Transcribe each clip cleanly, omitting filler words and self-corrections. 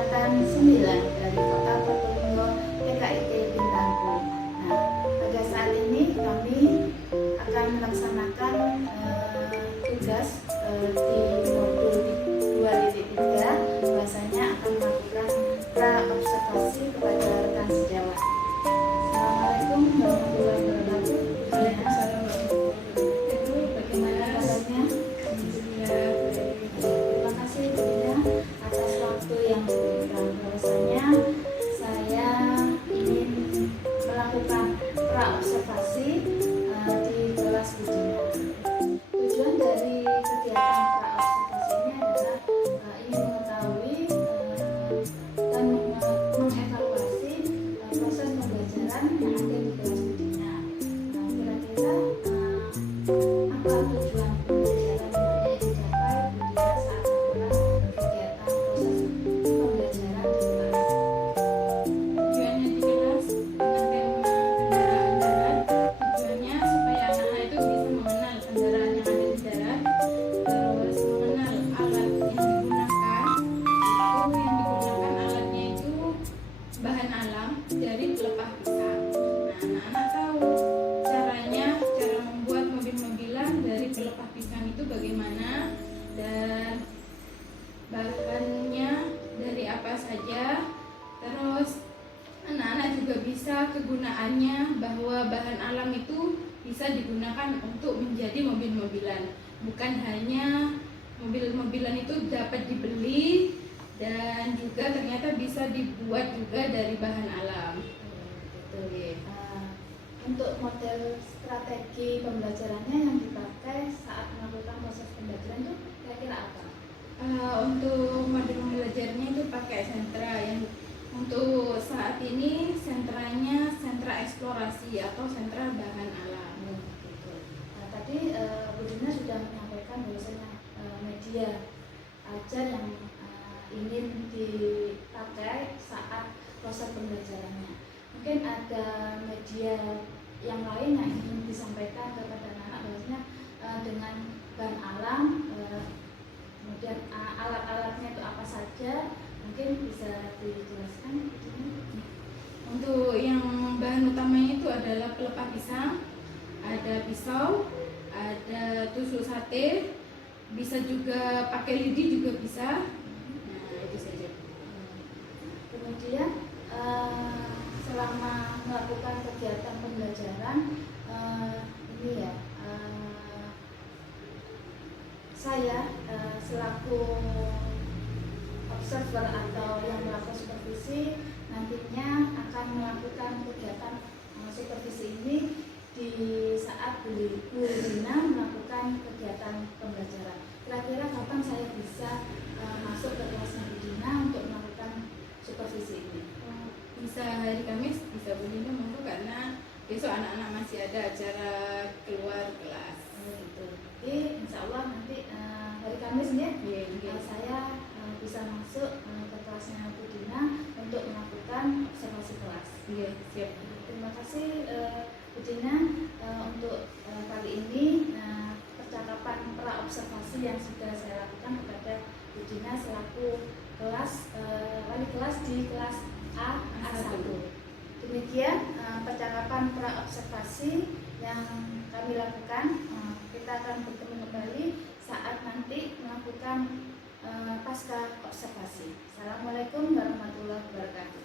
Angkatan 9 dari Kota Probolinggo PKIT Bintangku. Nah, pada saat ini kami akan melaksanakan tugas di modul 2.3, bahasanya akan melakukan pra-observasi kepada rekan sejawat. Assalamualaikum warahmatullahi wabarakatuh. Waalaikumsalam warahmatullahi wabarakatuh. Itu bagaimana kabarnya? Alhamdulillah. Terima kasih Bunda atas waktu yang diberikan. Bahwasanya saya ingin melakukan pra-observasi di kelas Budina. Tujuan dari kegiatan pra-observasi ini adalah ingin mengetahui dan mengevaluasi proses pembelajaran yang ada di kelas Budina. Kira-kira apa tujuan pembelajaran yang dicapai Budina saat melakukan kegiatan proses pembelajaran di kelas? Tujuannya di kelas dengan tema kendaraan darat. Tujuannya supaya anak-anak itu bisa mengenal kendaraan yang ada di darat, terus mengenal alat yang digunakan. Yang digunakan alatnya itu bahan alam dari pelepah pisang. Nah, anak-anak tahu cara membuat mobil-mobilan dari pelepah pisang itu bagaimana dan bahannya dari apa saja. Terus anak-anak juga bisa kegunaannya, bahwa bahan alam itu bisa digunakan untuk menjadi mobil-mobilan. Bukan hanya mobil-mobilan itu dapat dibeli, dan juga ternyata bisa dibuat juga dari bahan alam. Betul. Untuk model strategi pembelajarannya yang dipakai saat melakukan proses pembelajaran itu kira-kira apa? Untuk model pembelajarannya itu pakai sentra yang untuk saat ini sentranya sentra eksplorasi atau sentra bahan alam. Gitu. Tadi Bu Dina sudah menyampaikan bahwasanya media ajar yang ingin dipakai saat proses pembelajarannya. Mungkin ada media yang lain yang ingin disampaikan kepada anak-anak bahwasanya dengan bahan alam, kemudian alat-alatnya itu apa saja, mungkin bisa dijelaskan. Untuk yang bahan utamanya itu adalah pelepah pisang, ada pisau, ada tusuk sate, bisa juga pakai lidi juga bisa. Nah, itu saja. Kemudian selama melakukan kegiatan pembelajaran ini ya, saya selaku observer atau yang melakukan supervisi nantinya akan melakukan kegiatan supervisi ini di saat Bu Dina melakukan kegiatan pembelajaran. Kira-kira kapan saya bisa masuk ke kelasnya Bu Dina untuk melakukan supervisi ini? Bisa hari Kamis, bisa Bu Dina monggo, karena besok anak-anak masih ada acara keluar kelas. Gitu. Jadi insya Allah nanti hari Kamis ya, saya bisa masuk ke kelasnya Bu Dina untuk melakukan observasi kelas. Iya, siap. Terima kasih Bu Dina untuk kali ini percakapan pra-observasi yang sudah saya lakukan kepada Bu Dina selaku wali kelas di kelas A1. Demikian percakapan pra-observasi yang kami lakukan. Kita akan bertemu kembali saat nanti melakukan pasca observasi. Assalamualaikum warahmatullahi wabarakatuh.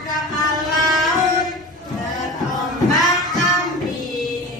Kapal laut terombang ambing.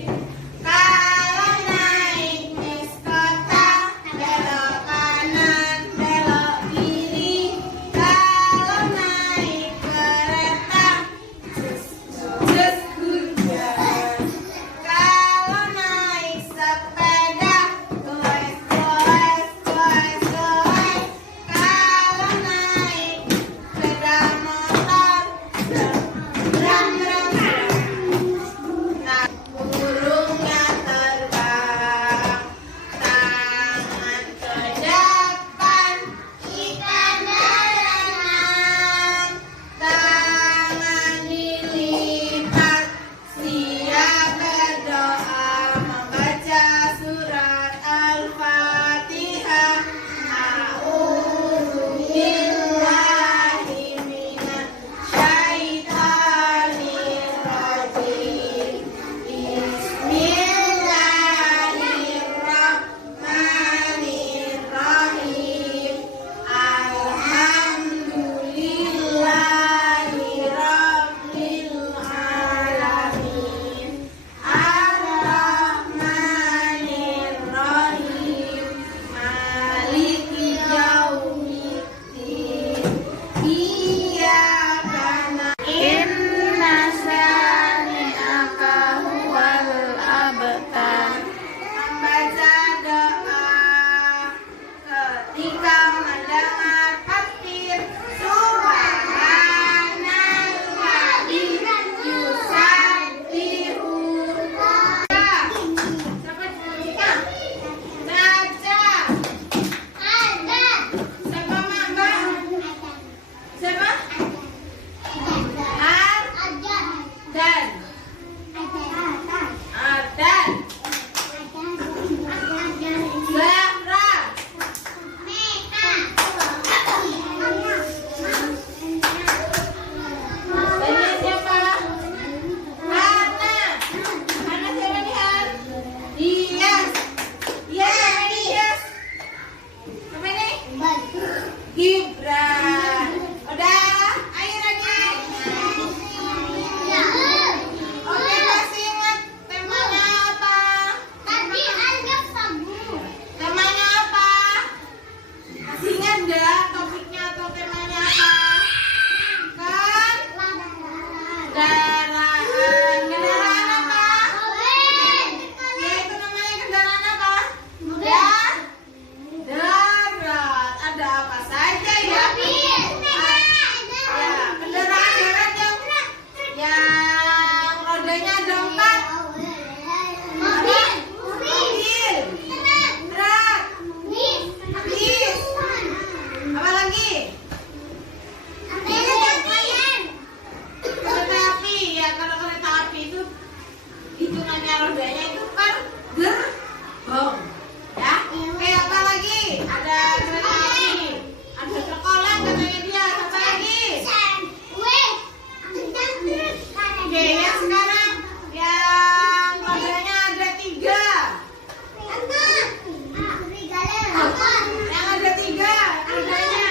Keempat. Mobil. Truk. Bis. Apa lagi? Kereta api. Ya, kalau kereta api itu hitungannya rodanya itu kan gerbong. Ya. Oke, apa lagi? Ada kereta api. Ada sekolah katanya dia. Apa lagi? Oke, yang sekarang yang rodanya ada 3. Yang ada 3 rodanya.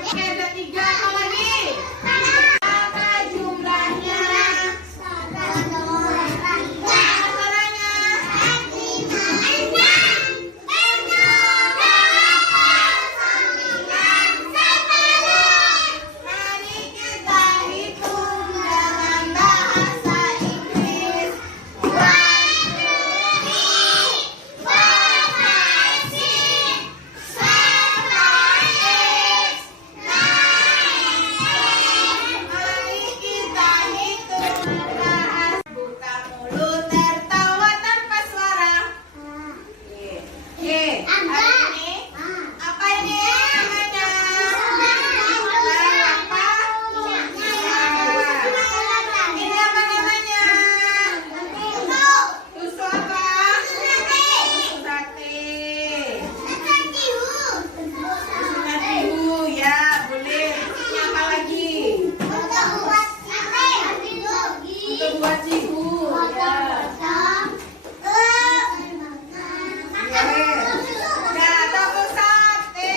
Oke, ada 3 apa lagi? Apa jumlahnya? Masalahnya? Mari kita hitung dengan bahasa Inggris. Mari kita hitung bahasa. Buka mulut tertawa tanpa suara. Oke, hari ini apa ini namanya? Apa? Ini apa namanya? Tusuk apa? Tusuk sate. Tusuk tihu, ya boleh. Ini apa lagi? Untuk buat cihu, ya. Nah, tunggu sate.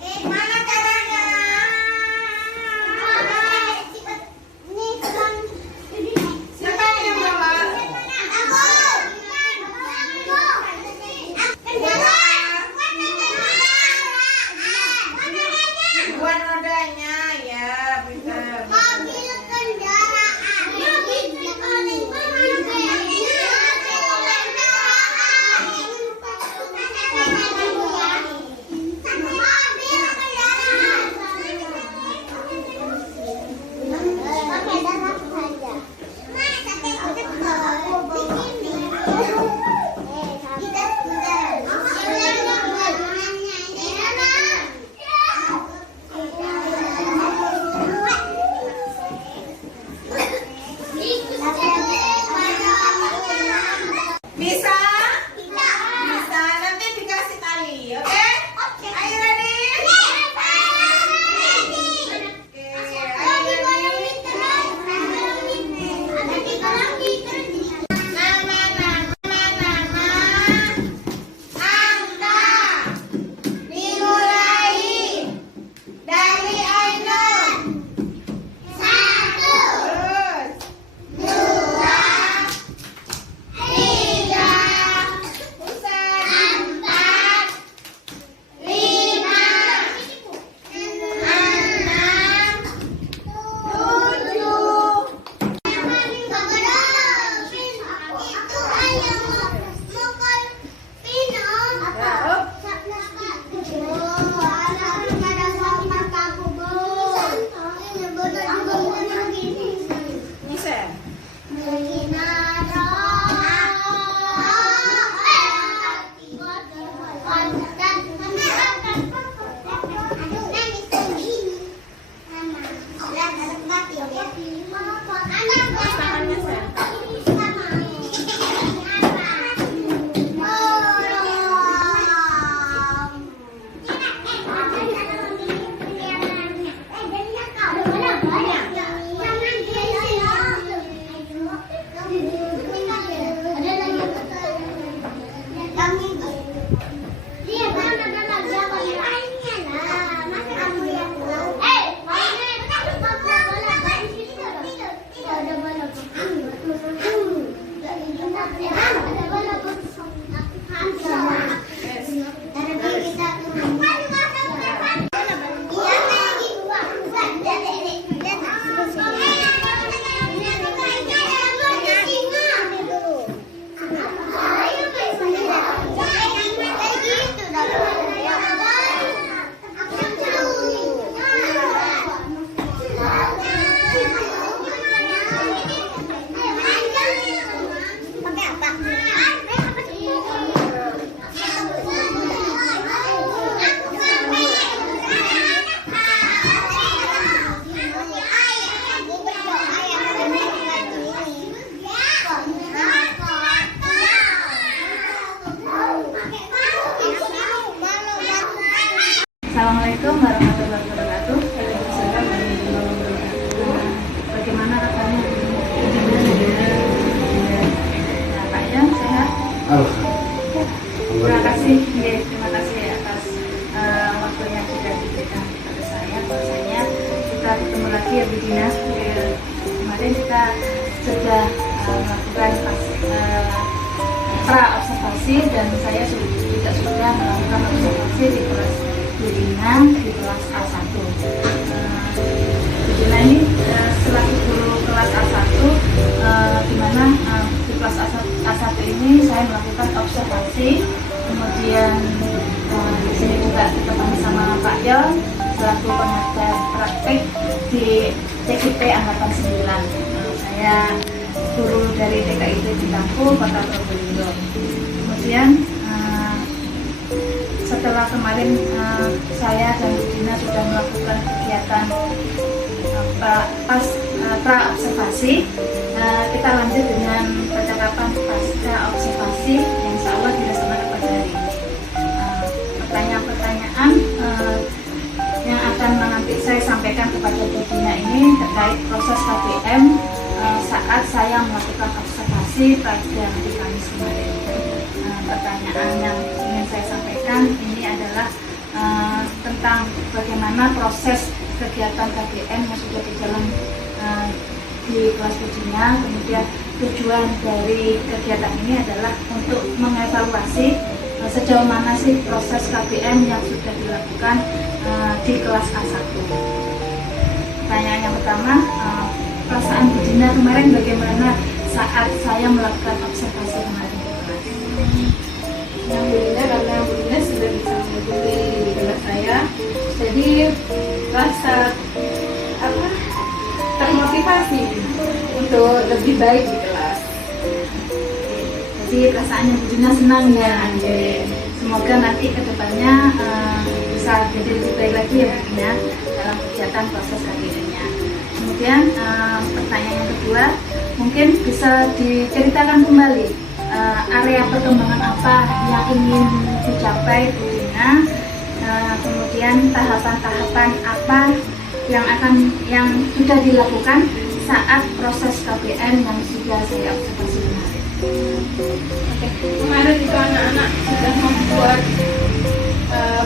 Oke, mana caranya? kita ketemu lagi ya Bu Dina. Kemarin kita sudah melakukan pra-observasi dan saya juga sudah melakukan observasi di kelas Bu Dina di kelas A1. Bu Dina ini selaku guru kelas A1, di mana di kelas A1 ini saya melakukan observasi, kemudian di sini juga ditemani sama Pak Yon selaku pengajar praktek di TKIP Angkatan 9. Saya guru dari TKIP Citampu, Kota Probolinggo. Kemudian setelah kemarin saya dan Bu Dina sudah melakukan kegiatan pra-observasi, kita lanjut dengan percakapan pasca observasi yang insya Allah dilaksanakan pada hari ini. Pertanyaan-pertanyaan yang akan nanti saya sampaikan kepada Bu Dina ini terkait proses KBM saat saya melakukan observasi pada hari Kamis kemarin. Pertanyaan yang ingin saya sampaikan ini adalah tentang bagaimana proses kegiatan KBM yang sudah berjalan di kelas Bu Dina. Kemudian tujuan dari kegiatan ini adalah untuk mengevaluasi sejauh mana sih proses KBM yang sudah dilakukan di kelas A1. Pertanyaan yang pertama, perasaan Bu Dina kemarin bagaimana saat saya melakukan observasi kemarin di kelas? Alhamdulillah karena Bu Dina sudah bisa mengikuti di kelas saya, jadi rasa termotivasi untuk lebih baik di kelas. Jadi perasaannya Bu Dina senang ya. Semoga nanti kedepannya bisa jadi lebih baik lagi ya Bu Dina dalam kegiatan proses KBM-nya. Kemudian pertanyaan yang kedua, mungkin bisa diceritakan kembali area perkembangan apa yang ingin dicapai Bu Dina, kemudian tahapan-tahapan apa yang sudah dilakukan saat proses KBM yang sudah saya observasi kemarin. Kemarin itu anak-anak sudah membuat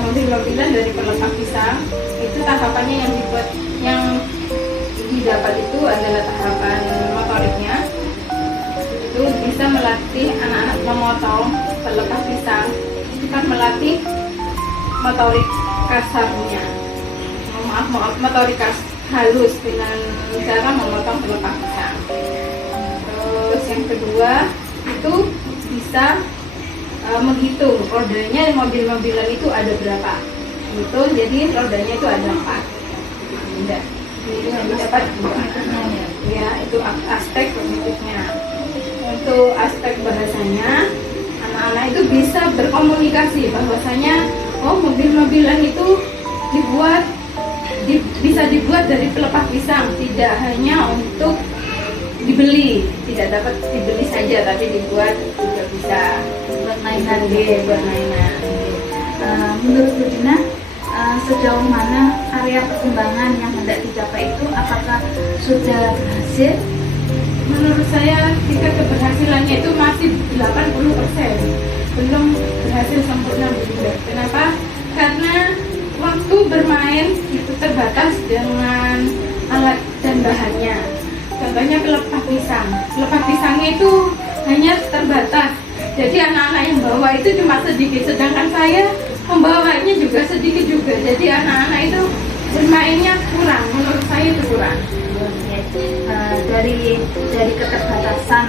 mobil-mobilan dari pelepas pisang. Itu tahapannya yang didapat itu adalah tahapan motoriknya. Itu bisa melatih anak-anak memotong pelepas pisang. Itu kan melatih motorik kasarnya. Motorik halus dengan cara memotong pelepas pisang. Terus yang kedua itu bisa menghitung rodanya mobil-mobilan itu ada berapa. Itu jadi rodanya itu ada 4. Tidak. Jadi dapat 2. Ya, itu aspek kognitifnya. Untuk aspek bahasanya, anak-anak itu bisa berkomunikasi bahwasanya mobil-mobilan itu bisa dibuat dari pelepas pisang, tidak hanya untuk dibeli, tidak dapat dibeli saja, tapi dibuat juga bisa Buat mainan. buat mainan. Menurut Bu Dina, sejauh mana area perkembangan yang hendak dicapai itu, apakah sudah berhasil? Menurut saya tingkat keberhasilannya itu masih 80%, belum berhasil sempurna juga. Kenapa? Karena waktu bermain itu terbatas dengan alat dan bahannya. Contohnya pelepas pisang. Pelepas pisangnya itu hanya terbatas. Jadi anak-anak yang bawa itu cuma sedikit, sedangkan saya membawanya juga sedikit juga. Jadi anak-anak itu bermainnya kurang, menurut saya itu kurang. Dari keterbatasan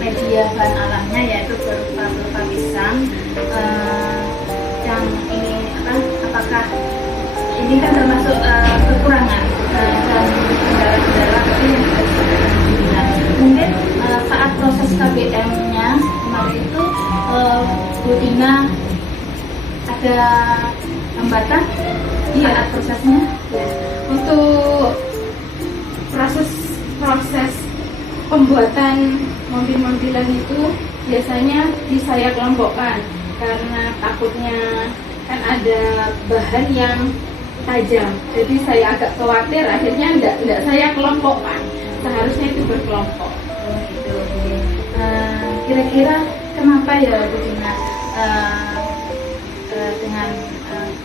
media bahan alamnya, yaitu berupa pelepas pisang, yang ini apakah ini kan termasuk kekurangan dan kendala-kendala yang mungkin saat proses KBM-nya kemarin itu Bu Dina ada hambatan saat prosesnya? Ya. Untuk proses pembuatan mobil-mobilan itu biasanya saya kelompokkan karena takutnya kan ada bahan yang tajam, jadi saya agak khawatir, akhirnya enggak saya kelompokkan, seharusnya itu berkelompok. Gitu. Kira-kira kenapa ya Bu Dina dengan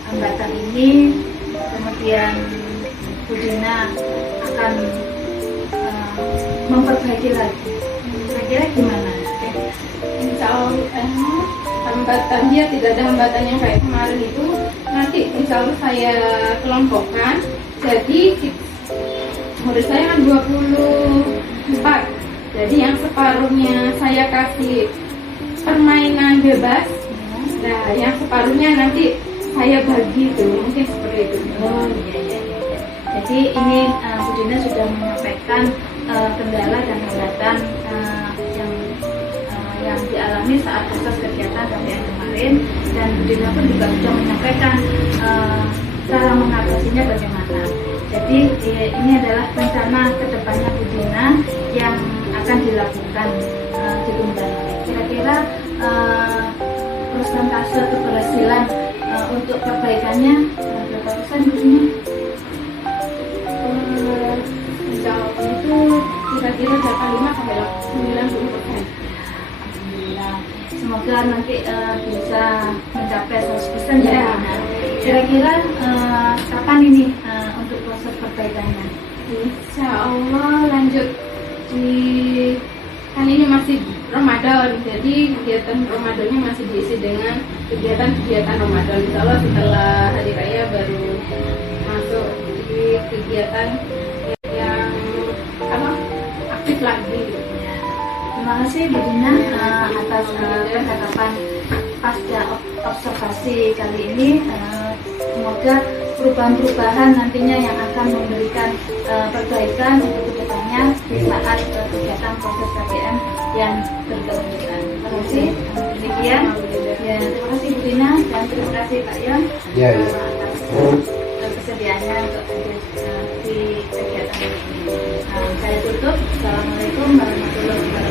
hambatan ini, kemudian Bu Dina akan memperbaiki lagi. Kira-kira gimana? Insya Allah hambatan dia tidak ada hambatan yang kayak kemarin itu. Nanti insya Allah saya kelompokkan. Jadi murid saya kan 24. Jadi yang separuhnya saya kasih permainan bebas. Nah, yang separuhnya nanti saya bagi itu, mungkin seperti itu. Oh iya. Jadi ini Bu Dina sudah menyampaikan kendala dan hambatan yang dialami saat proses kegiatan KBM kemarin, dan Bu Dina pun juga sudah menyampaikan cara mengatasinya bagaimana. Jadi ini adalah rencana kedepannya Bu Dina yang akan dilakukan di Tumbal. Kira-kira persentase keberhasilan untuk perbaikannya berapa persen Bu Dina? Insya Allah itu kira-kira 85-90%. Semoga nanti bisa mencapai 100% ya. Nah, kira-kira kapan ini untuk proses perbaikannya? Insya Allah lanjut di kan ini masih Ramadan, jadi kegiatan Ramadannya masih diisi dengan kegiatan Ramadan. Insya Allah setelah hari raya baru masuk di kegiatan yang aktif lagi. Terima kasih Bu Dina atas percakapan pasca observasi kali ini. Semoga perubahan-perubahan nantinya yang akan memberikan perbaikan untuk kedepannya di saat kegiatan proses KBM yang berkelanjutan. Terima kasih. Demikian. Ya, terima kasih Bu Dina dan terima kasih Pak Yon atas kesediaannya untuk hadir di kegiatan ini. Saya tutup. Assalamualaikum warahmatullahi wabarakatuh.